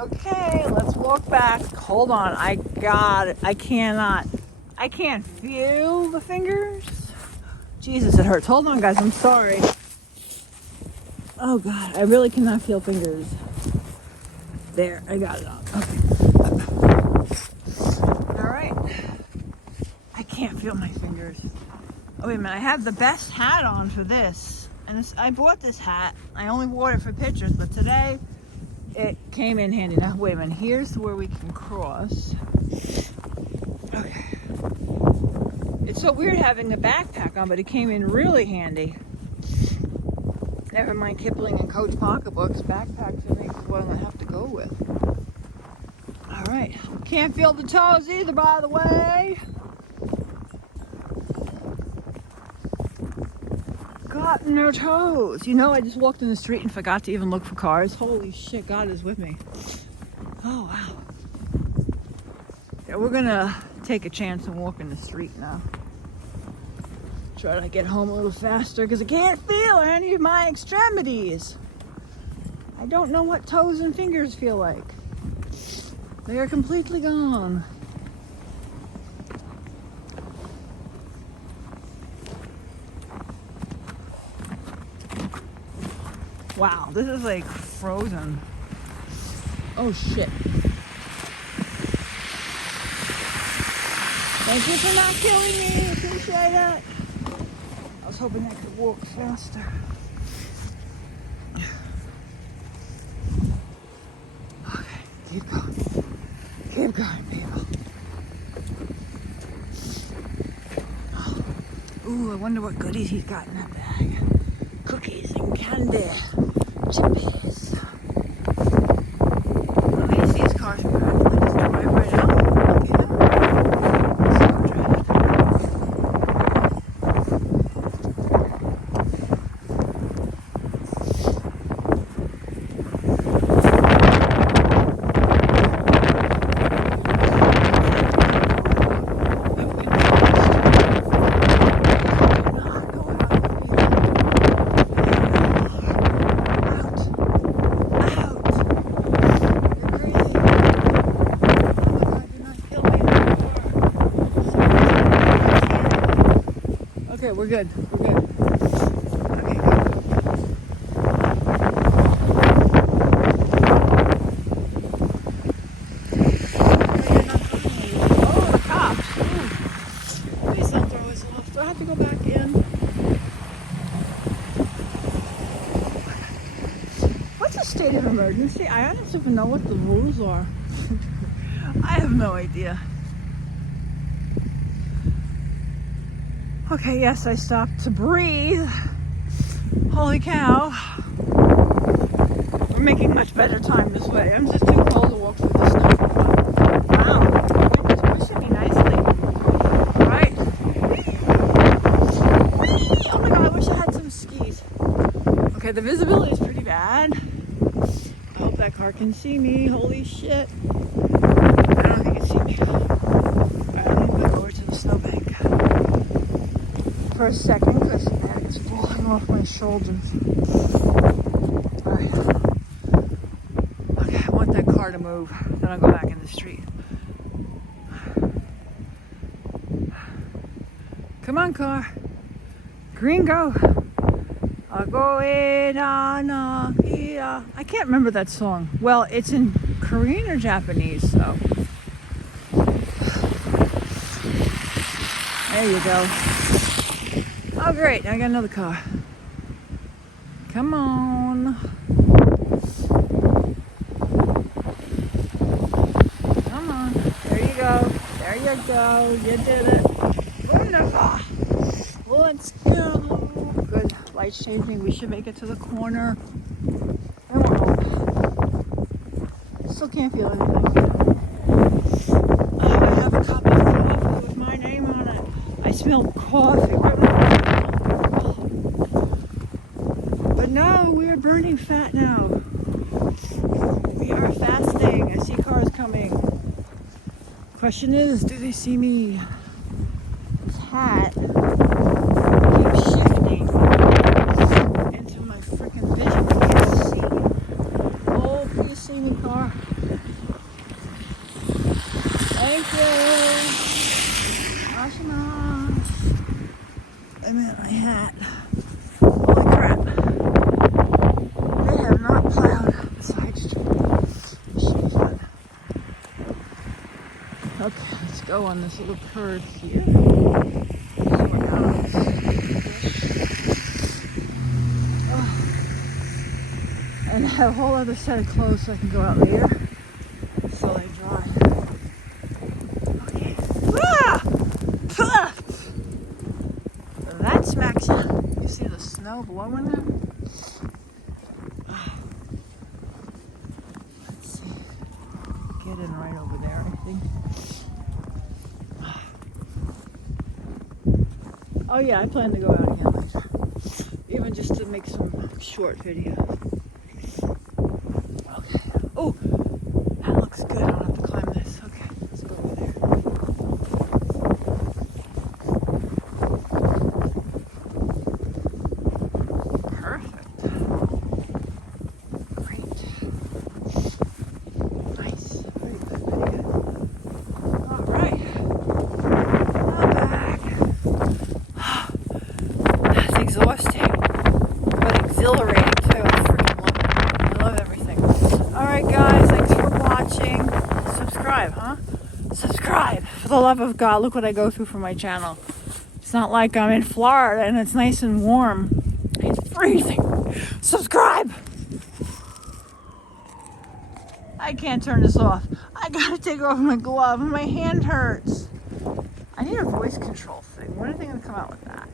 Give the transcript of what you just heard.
Okay, let's walk back. Hold on, I got it. I can't feel the fingers. Jesus, it hurts. Hold on, guys, I'm sorry. Oh God, I really cannot feel fingers. There, I got it on. Okay. All right. I can't feel my fingers. Oh, wait a minute, I have the best hat on for this. And I bought this hat. I only wore it for pictures, but today it came in handy. Now, wait a minute. Here's where we can cross. Okay. It's so weird having the backpack on, but it came in really handy. Never mind Kipling and Coach pocketbooks. Backpacks are maybe what I'm going to have to go with. All right. Can't feel the toes either, by the way. Got no toes. You know, I just walked in the street and forgot to even look for cars. Holy shit, God is with me. Oh, wow. Yeah, we're gonna take a chance and walk in the street now. Try to get home a little faster because I can't feel any of my extremities. I don't know what toes and fingers feel like. They are completely gone. Wow, this is like frozen. Oh shit. Thank you for not killing me. Appreciate it. I was hoping I could walk faster. Okay, keep going. Keep going, people. Oh. Ooh, I wonder what goodies he's got in that bag. Cookies and candy. Chippies. Oh, I see these cars from behind. They just drive right out. Look at them. Slow drive. Okay, we're good. We're good. Okay, go. Oh, the cops. Ooh. Please don't throw us off. Do I have to go back in? What's a state of emergency? I don't even know what the rules are. I have no idea. Okay, yes, I stopped to breathe. Holy cow. We're making much better time this way. I'm just too cold to walk through the snow. Wow, it's pushing me nicely. Right? Oh my God, I wish I had some skis. Okay, the visibility is pretty bad. I hope that car can see me. Holy shit. I don't think it can see me. Alright, I'm gonna go over to the snowbank for a second because it's falling off my shoulders. Alright. Okay, I want that car to move. Then I'll go back in the street. Come on, car. Green, go. I can't remember that song. Well, it's in Korean or Japanese, so. There you go. Oh, great. I got another car. Come on. Come on. There you go. There you go. You did it. Wonderful. Let's go. Good. Lights changing. We should make it to the corner. And we're home. Still can't feel anything. I have a cup of coffee with my name on it. I smell coffee. But no, we are burning fat now. We are fasting. I see cars coming. Question is, do they see me? This hat keeps shifting into my freaking vision. I can't see. Oh, can you see me, car? Washing off. I'm in my hat. Holy crap. They have not plowed the side street. This should be fun. Okay, let's go on this little curve here. So we're out of this bush. Oh. And I have a whole other set of clothes so I can go out later. So they dry. Okay. Ah! Ah! That smacks you. You see the snow blowing there? Let's see. Get in right over there, I think. Oh yeah, I plan to go out again later. Even just to make some short video. Okay. Oh, that looks good. I don't have to climb this. Okay, let's go over there. Perfect. Great. Nice. Very good, very good. All right. I'm back. That's exhausting, but exhilarating too. I freaking love it. I love everything. All right, guys. Thanks for watching. Subscribe, huh? Subscribe. For the love of God, look what I go through for my channel. It's not like I'm in Florida and it's nice and warm. It's freezing. Subscribe. I can't turn this off. I gotta take off my glove. My hand hurts. I need a voice control thing. When are they gonna come out with that?